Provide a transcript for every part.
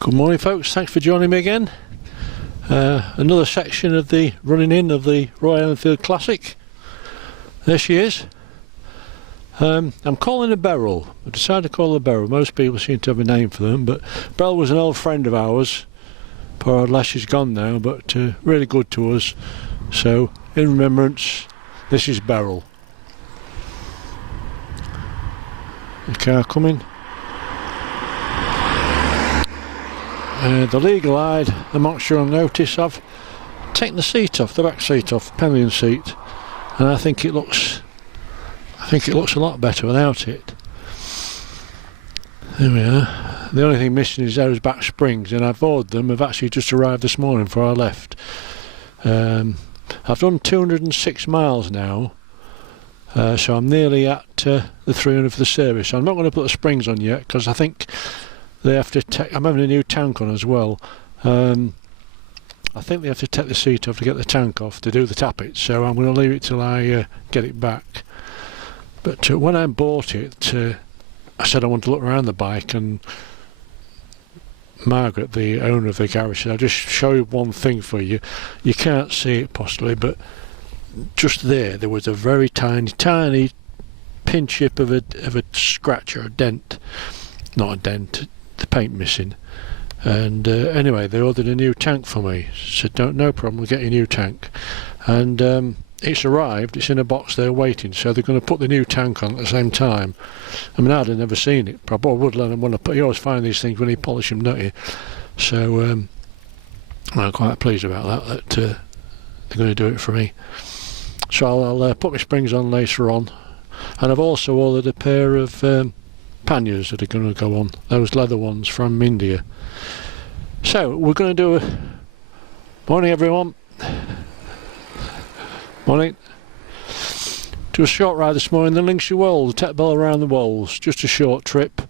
Good morning folks, thanks for joining me again. Another section of the running in of the Royal Enfield Classic. There she is. I'm calling her BERYL. I decided to call her BERYL. Most people seem to have a name for them, but BERYL was an old friend of ours. Poor old lass, she's gone now, but really good to us. So, in remembrance, this is BERYL. The car coming. The legal eyed, I'm not sure on notice. I've taken the seat off, the back seat off, pillion seat, and I think it looks a lot better without it. There we are. The only thing missing is those back springs, and I've ordered them. I've actually just arrived this morning before I left. I've done 206 miles now, so I'm nearly at the 300 for the service. So I'm not going to put the springs on yet because I think they have to take. I'm having a new tank on as well. I think they have to take the seat off to get the tank off to do the tappets, so I'm going to leave it till I get it back. But when I bought it, I said I wanted to look around the bike, and Margaret, the owner of the garage, said, I'll just show you one thing for you. You can't see it possibly, but just there was a very tiny pin chip of a scratch or a dent. Not a dent, the paint missing. And anyway, they ordered a new tank for me. Said, no problem, we'll get you a new tank. And it's arrived, it's in a box there waiting, so they're going to put the new tank on at the same time. I mean, I'd have never seen it, probably would let them want to put. You always find these things when you polish them, don't you? So I'm quite pleased about that they're going to do it for me. So I'll put my springs on later on. And I've also ordered a pair of panniers that are going to go on, those leather ones from India. So we're going to do a morning everyone. Morning. Do a short ride this morning, the Lincolnshire Wolds, take Bell around the Wolds, just a short trip.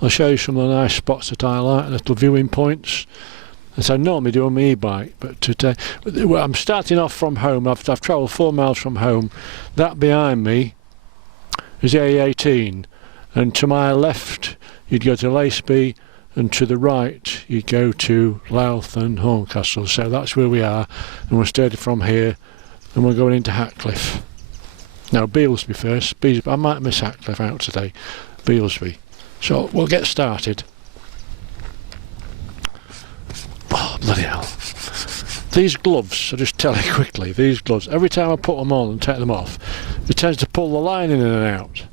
I'll show you some of the nice spots that I like, little viewing points that I normally do on my e-bike, but today I'm starting off from home. I've travelled 4 miles from home. That behind me is the A18, and to my left you'd go to Beelsby, and to the right you'd go to Louth and Horncastle. So that's where we are, and we're starting from here, and we're going into Hatcliffe. Now Beelsby first. I might miss Hatcliffe out today. Beelsby. So we'll get started. Oh bloody hell! These gloves, I'll just tell you quickly. These gloves. Every time I put them on and take them off, it tends to pull the lining in and out.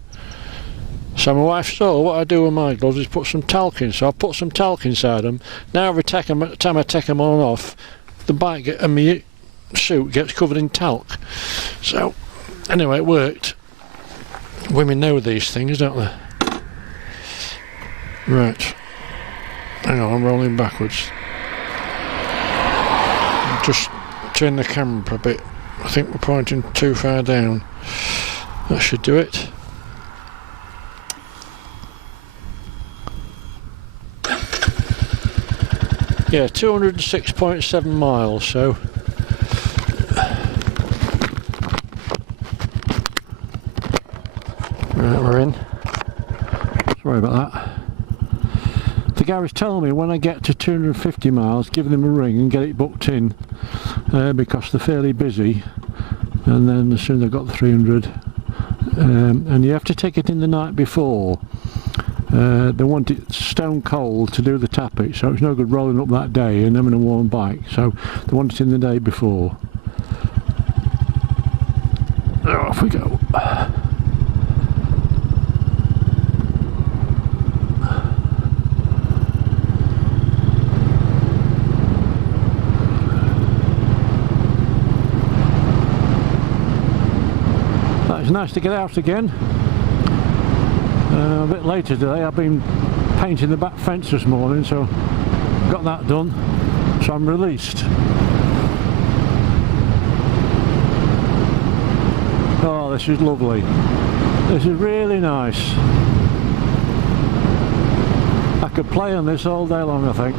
So my wife said, oh, what I do with my gloves is put some talc in. So I put some talc inside them. Now every time I take them on and off, the bike and my suit gets covered in talc. So anyway, it worked. Women know these things, don't they? Right. Hang on, I'm rolling backwards. Just turn the camera a bit. I think we're pointing too far down. That should do it. Yeah, 206.7 miles, so right, we're in. Sorry about that. The garage told me when I get to 250 miles, give them a ring and get it booked in, because they're fairly busy. And then as soon as I've got the 300, and you have to take it in the night before. They want it stone cold to do the tappet, so it's no good rolling up that day and having a warm bike. So they want it in the day before. Off we go. It's nice to get out again. A bit later today, I've been painting the back fence this morning, so got that done, so I'm released. Oh, this is lovely. This is really nice. I could play on this all day long, I think.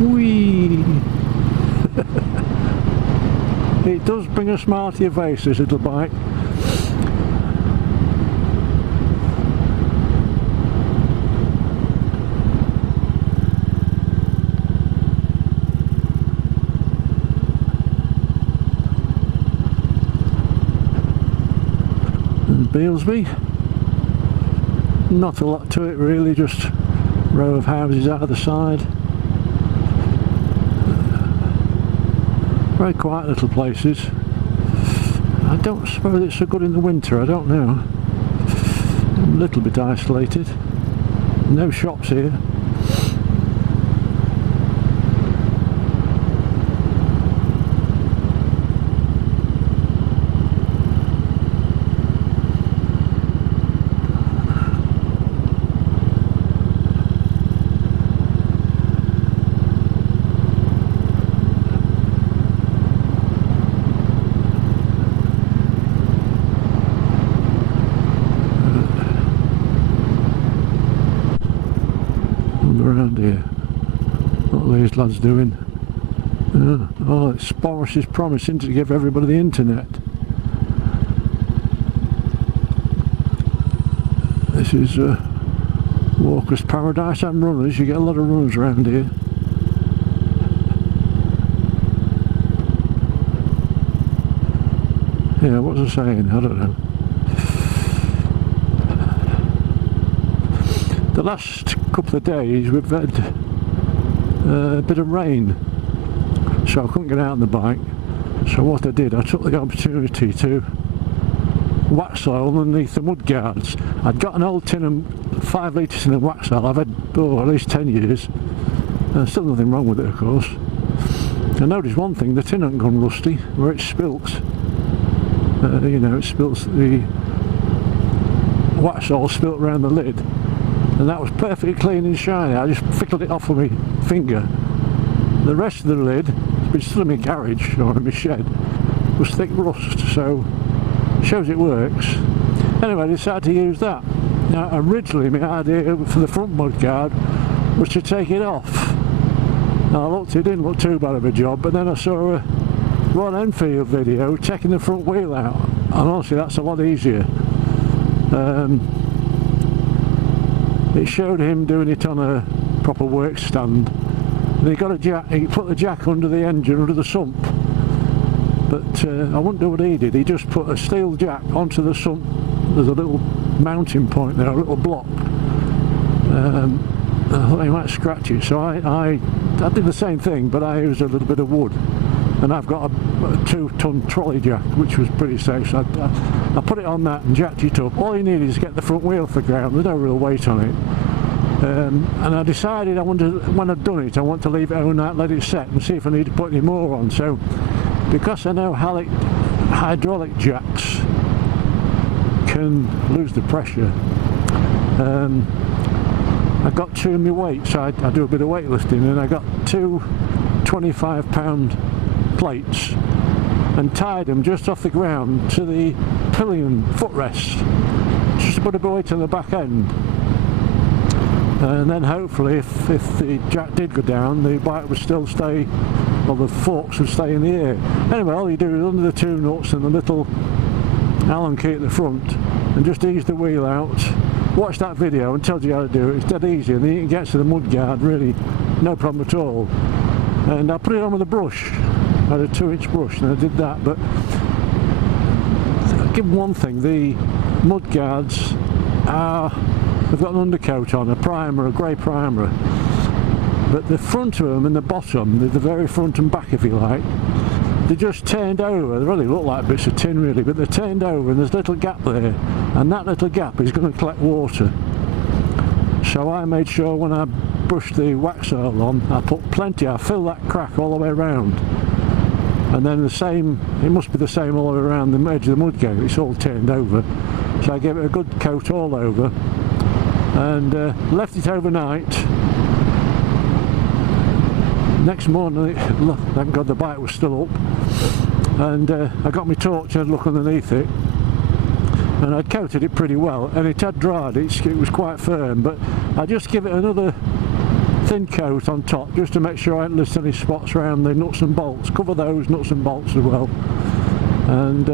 Whee! it does bring a smile to your face, this little bike. And Beelsby, not a lot to it really, just a row of houses out of the side. Very quiet little places. I don't suppose it's so good in the winter, I don't know. A little bit isolated. No shops here. Around here, what are these lads doing? Oh, it's Boris is promising to give everybody the internet. This is Walker's Paradise and runners. You get a lot of runners around here. Yeah, what was I saying? I don't know. The last couple of days we've had a bit of rain, so I couldn't get out on the bike. So what I did, I took the opportunity to Waxoil underneath the Mudguards. I'd got an old tin of 5 litre tin of Waxoil. I've had at least 10 years. Still nothing wrong with it, of course. I noticed one thing: the tin hadn't gone rusty where it's spilt. You know, it spilts, the Waxoil spilt around the lid. And that was perfectly clean and shiny. I just fickled it off with my finger. The rest of the lid, which is still in my garage or in my shed, was thick rust, so it shows it works. Anyway, I decided to use that. Now originally my idea for the front mudguard was to take it off. Now I looked, it didn't look too bad of a job, but then I saw a Enfield video taking the front wheel out, and honestly that's a lot easier. It showed him doing it on a proper work stand, and he got a jack. He put the jack under the engine, under the sump. But I wouldn't do what he did. He just put a steel jack onto the sump. There's a little mounting point there, a little block. I thought he might scratch it, so I did the same thing, but I used a little bit of wood. And I've got a 2-ton trolley jack, which was pretty safe, so I put it on that and jacked it up. All you need is to get the front wheel off the ground. There's no real weight on it. And I decided when I'd done it, I want to leave it overnight, let it set, and see if I need to put any more on. So, because I know hydraulic jacks can lose the pressure, I got 2 of my weights. I do a bit of weightlifting, and I got 2 25-pound plates and tied them just off the ground to the pillion footrest, just to put a weight on the back end, and then hopefully if the jack did go down, the bike would still stay, or the forks would stay in the air. Anyway, all you do is under the 2 nuts and the little Allen key at the front, and just ease the wheel out. Watch that video and tells you how to do it. It's dead easy, and you can get to the mudguard really no problem at all. And I put it on with a brush. I had a 2-inch brush, and I did that. But I'll give one thing: the mudguards they've got an undercoat on, a primer, a grey primer. But the front of them and the bottom, the very front and back, if you like, they're just turned over. They really look like bits of tin, really, but they're turned over, and there's a little gap there, and that little gap is going to collect water. So I made sure when I brushed the Waxoil on, I put plenty. I filled that crack all the way around, and then the same. It must be the same all the way around the edge of the mudguard. It's all turned over, so I gave it a good coat all over, and left it overnight. Next morning, thank God the bike was still up, and I got my torch and I'd look underneath it, and I'd coated it pretty well, and it had dried. It was quite firm, but I just give it another thin coat on top just to make sure I don't list any spots around the nuts and bolts. Cover those nuts and bolts as well. And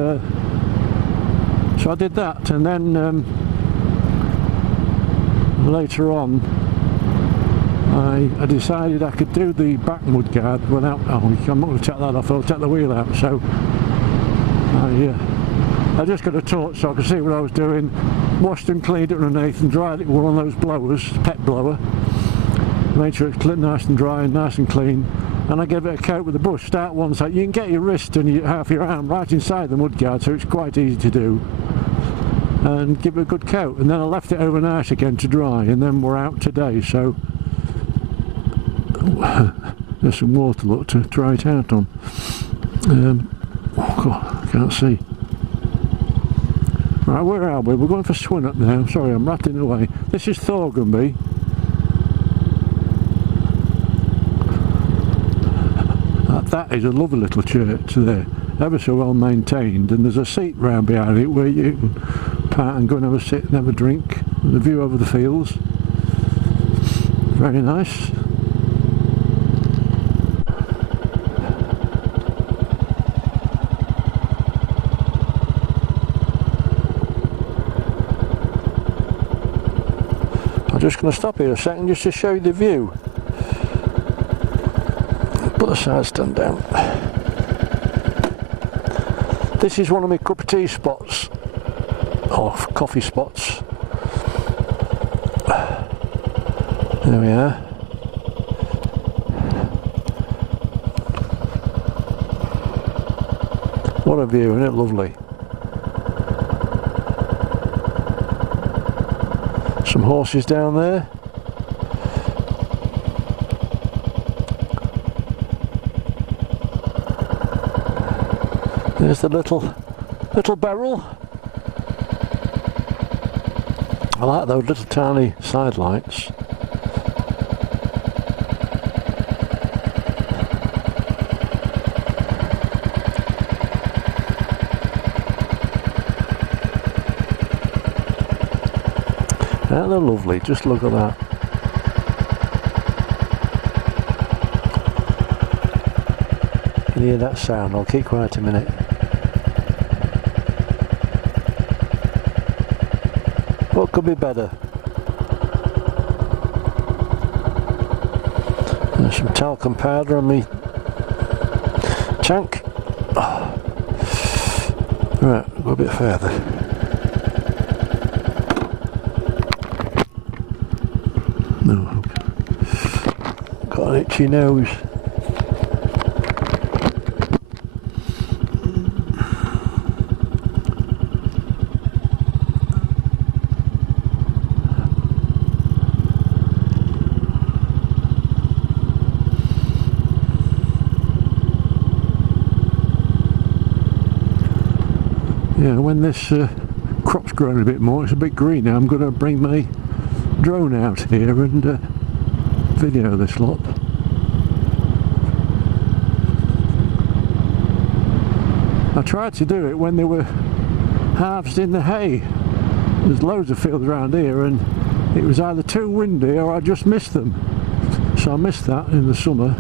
so I did that, and then later on I decided I could do the back mudguard without, I'm not going to take that off, I'll take the wheel out. So I just got a torch so I could see what I was doing, washed and cleaned it underneath and dried it with one of those blowers, pet blower, made sure it's nice and dry and nice and clean, and I gave it a coat with the brush. Start one side, you can get your wrist and half your arm right inside the mudguard, so it's quite easy to do, and give it a good coat, and then I left it overnight again to dry, and then we're out today. So there's some water, look, to dry it out on. Oh God, I can't see. Right, where are we? We're going for Swinnock now. Sorry, I'm rattling away. This is Thorgunby. That is a lovely little church there, ever so well maintained, and there's a seat round behind it where you can part and go and have a sit and have a drink with a view over the fields. Very nice. I'm just going to stop here a second just to show you the view. Put the side stand down. This is one of my cup of tea spots, or coffee spots. There we are. What a view, isn't it lovely? Some horses down there. There's the little BERYL. I like those little tiny side lights. Aren't they lovely? Just look at that. Can you hear that sound? I'll keep quiet a minute. What could be better? There's some talcum powder on me tank. Oh. Right, go a bit further. No, got an itchy nose. Yeah, when this crop's growing a bit more, it's a bit green now, I'm going to bring my drone out here and video this lot. I tried to do it when they were harvesting the hay. There's loads of fields around here and it was either too windy or I just missed them. So I missed that in the summer.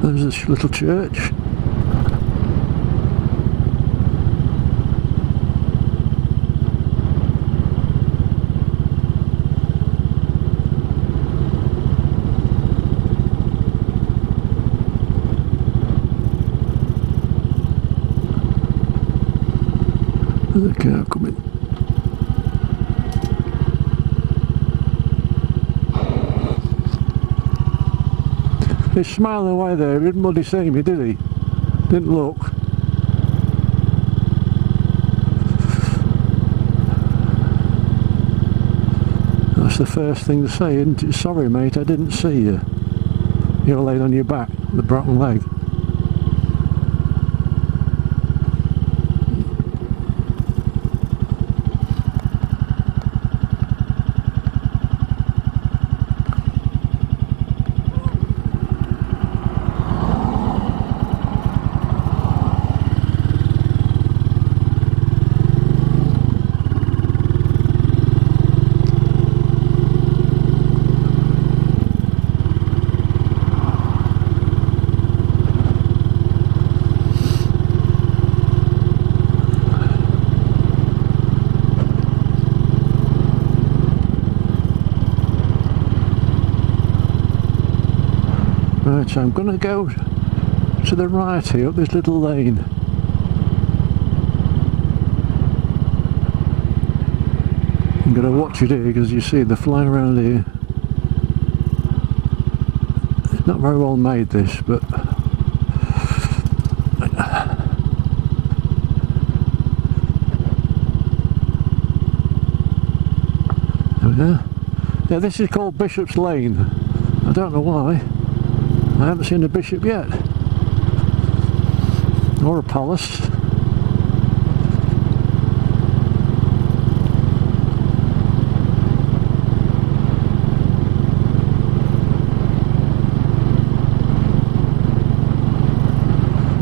There's this little church. There's a car coming. He's smiling away there, he didn't bloody see me, did he? Didn't look. That's the first thing to say, isn't it? Sorry mate, I didn't see you. You're laid on your back with a broken leg. Right, so I'm going to go to the right here, up this little lane. I'm going to watch it here because you see the fly around here. It's not very well made, this, but yeah, this is called Bishop's Lane. I don't know why. I haven't seen a bishop yet, or a palace.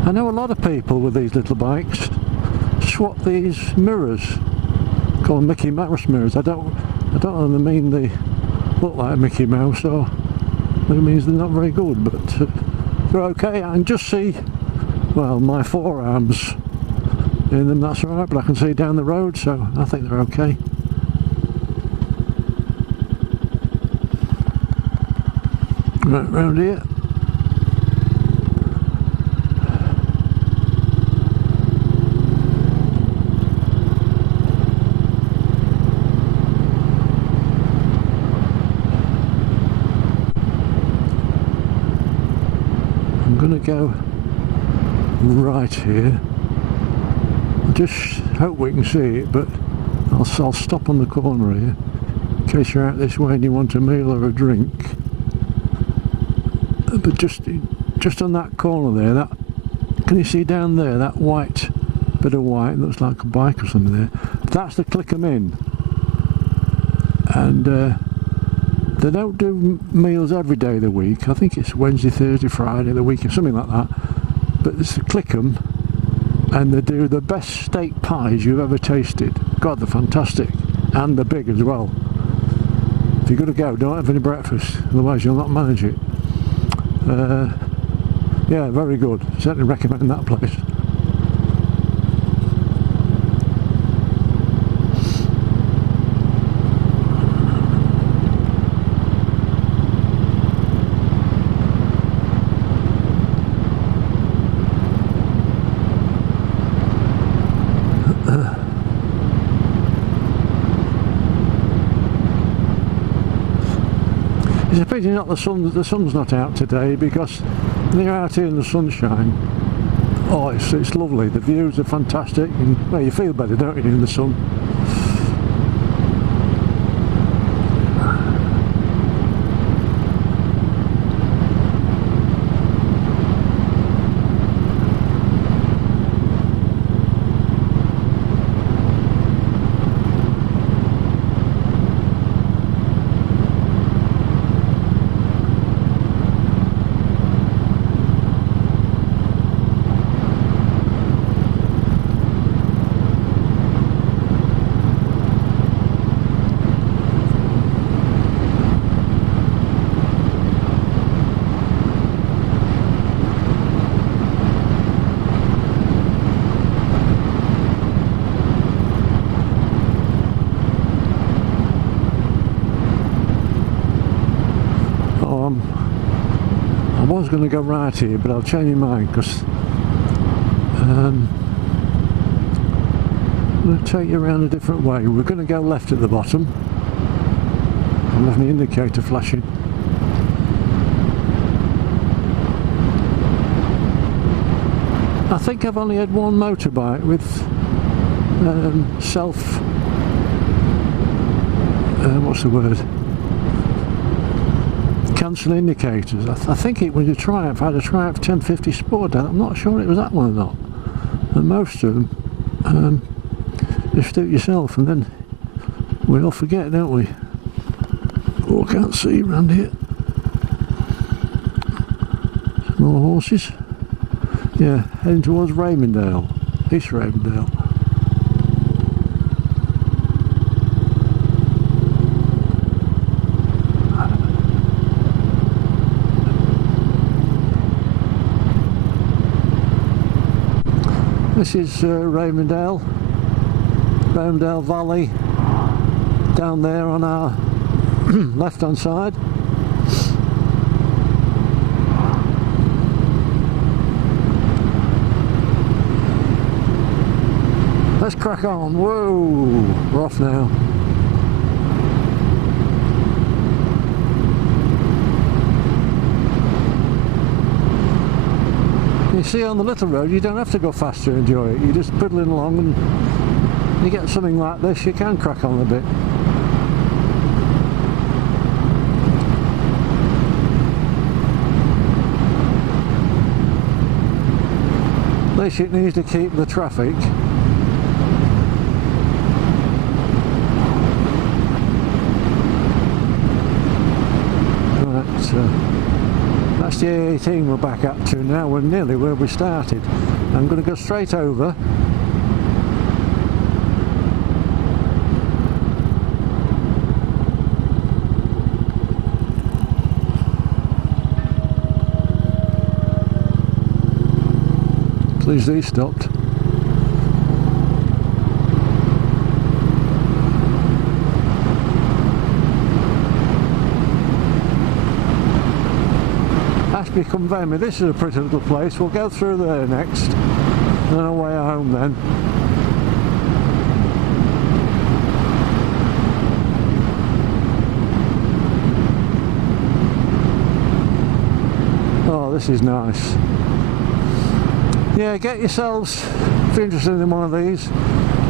I know a lot of people with these little bikes swap these mirrors, called Mickey Mouse mirrors. I don't know if they mean they look like Mickey Mouse or it means they're not very good, but they're okay. I can just see, well, my forearms in them, that's alright, but I can see down the road, so I think they're okay. Right, round here. I'm going to go right here. I just hope we can see it, but I'll stop on the corner here in case you're out this way and you want a meal or a drink. But just on that corner there, that, can you see down there that white bit of white, looks like a bike or something there? That's the Click 'em In, and they don't do meals every day of the week. I think it's Wednesday, Thursday, Friday of the week or something like that. But it's a Click 'em, and they do the best steak pies you've ever tasted. God, they're fantastic, and they're big as well. If you're going to go, don't have any breakfast, otherwise you'll not manage it. Yeah, very good. Certainly recommend that place. It's a pity not the sun's not out today, because when you're out here in the sunshine, oh, it's lovely. The views are fantastic, and well, you feel better, don't you, in the sun? I was going to go right here, but I'll change my mind, because I'm going to take you around a different way. We're going to go left at the bottom. I'll have my indicator flashing. I think I've only had one motorbike with what's the word? Cancel indicators. I think it was a Triumph. I had a Triumph 1050 Sport. I'm not sure it was that one or not. And most of them, just do it yourself, and then we all forget, don't we? Oh, I can't see around here. More horses. Yeah, heading towards Ravendale, East Ravendale. This is Ravendale Valley, down there on our left hand side. let's crack on. Whoa, we're off now. You see, on the little road you don't have to go fast to enjoy it. You're just piddling along, and you get something like this, you can crack on a bit. At least it needs to keep the traffic. That's the A18 we're back up to now. We're nearly where we started. I'm going to go straight over. Please, these stopped. Ashby Conveyme, this is a pretty little place. We'll go through there next, and on our way home then. Oh, this is nice. Yeah, get yourselves, if you're interested in one of these,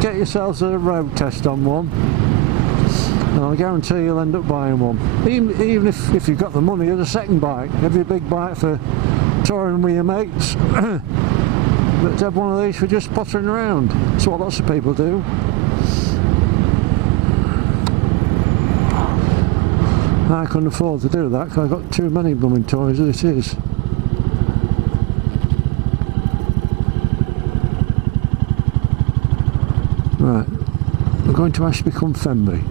get yourselves a road test on one, and I'll guarantee you'll end up buying one. Even if you've got the money, as a second bike. Have your big bike for touring with your mates, but have one of these for just pottering around. That's what lots of people do. I couldn't afford to do that because I've got too many blooming toys as it is. Right, we're going to Ashby Conveyme.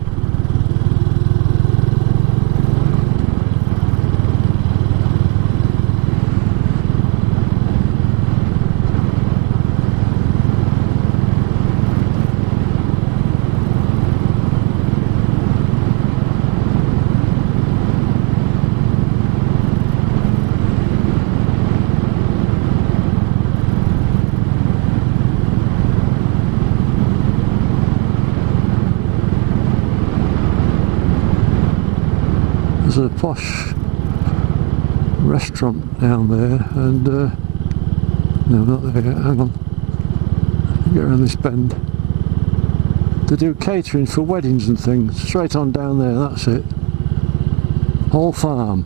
There's a posh restaurant down there, and no, not there, hang on, get around this bend. They do catering for weddings and things. Straight on down there, that's it. Whole farm.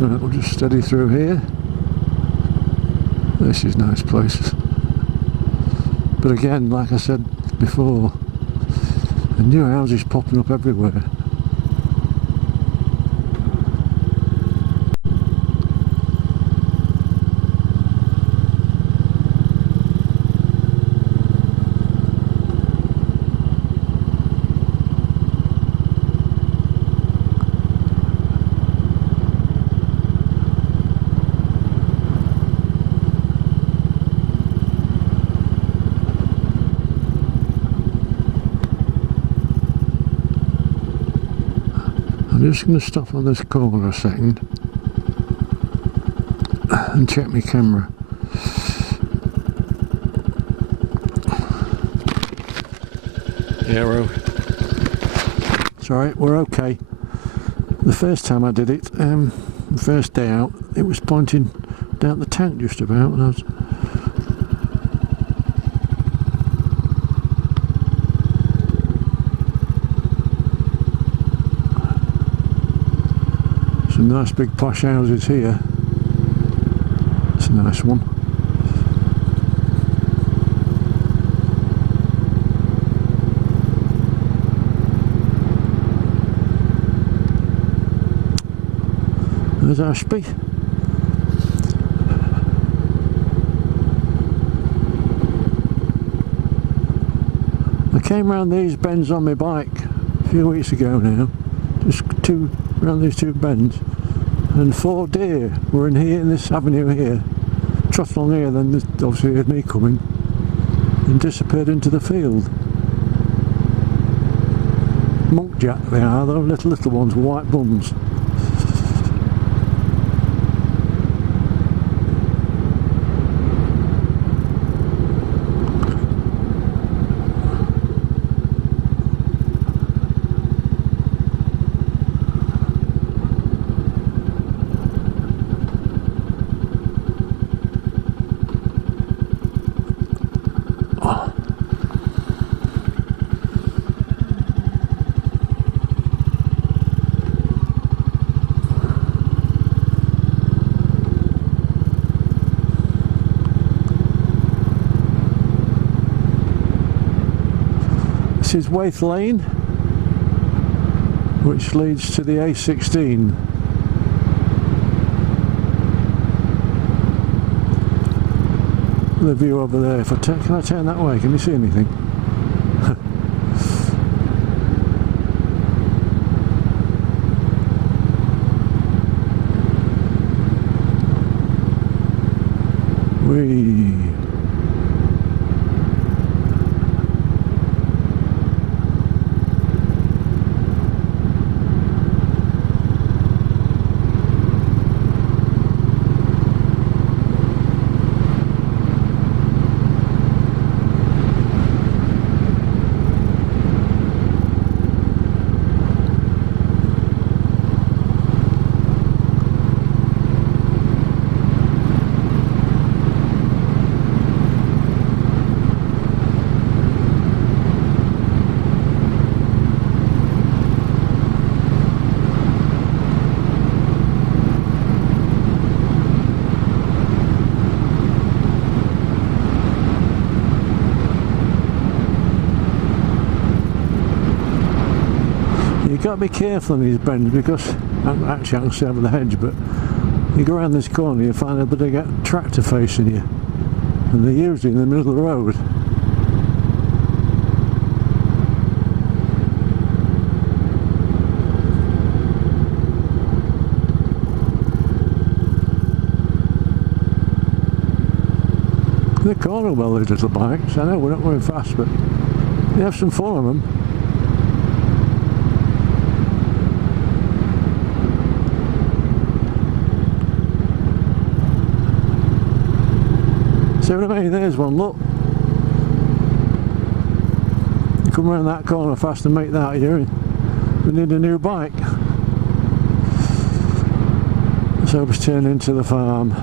Right, we'll just steady through here. This is a nice place, but again, like I said before, the new houses popping up everywhere. I'm just going to stop on this corner a second and check my camera. Yeah, sorry, we're okay. The first time I did it, the first day out, it was pointing down the tank just about, and I was some nice big posh houses here. It's a nice one. There's Ashby. I came round these bends on my bike a few weeks ago now. Just around these two bends, and 4 deer were in here, in this avenue here, trotted along here, then obviously heard me coming and disappeared into the field. Monkjack they are, though, little ones with white bums. This is Wraithe Lane, which leads to the A16. The view over there. If I can I turn that way? Can you see anything? Whee! You've got to be careful on these bends because, actually I can see over the hedge, but you go around this corner you find out that they get tractor facing you, and they're usually in the middle of the road. The corner well these little bikes, I know we're not going fast, but you have some fun on them. See what I mean? There's one, look. You come around that corner fast and make that here, we need a new bike. Let's hope it's turned into the farm.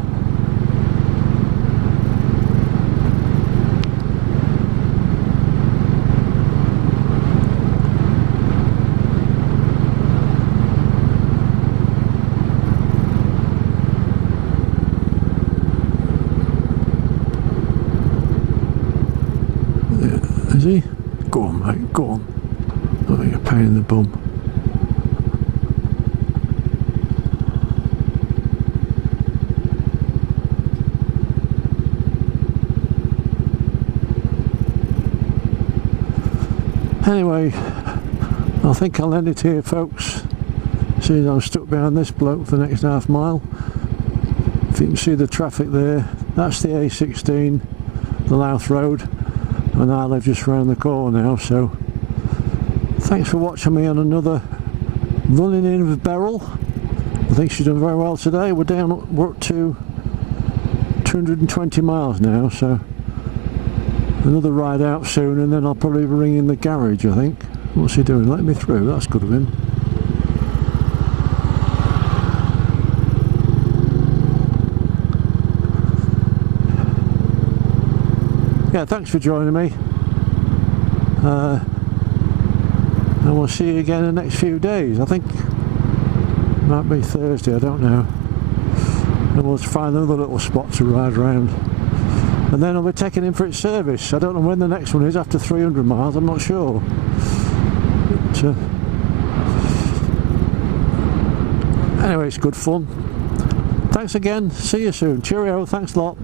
Is he? Go on, mate, go on. Oh, you're a pain in the bum. Anyway, I think I'll end it here, folks. See, I'm stuck behind this bloke for the next half mile. If you can see the traffic there, that's the A16, the Louth Road. And I live just around the corner now, so thanks for watching me on another running in with BERYL. I think she's done very well today. We're up to 220 miles now, so another ride out soon, and then I'll probably be ringing the garage, I think. What's he doing? Let me through. That's good of him. Yeah, thanks for joining me, and we'll see you again in the next few days. I think it might be Thursday, I don't know, and we'll find another little spot to ride around, and then I'll be taking him for its service. I don't know when the next one is, after 300 miles, I'm not sure, but, anyway, it's good fun. Thanks again, see you soon, cheerio, thanks a lot.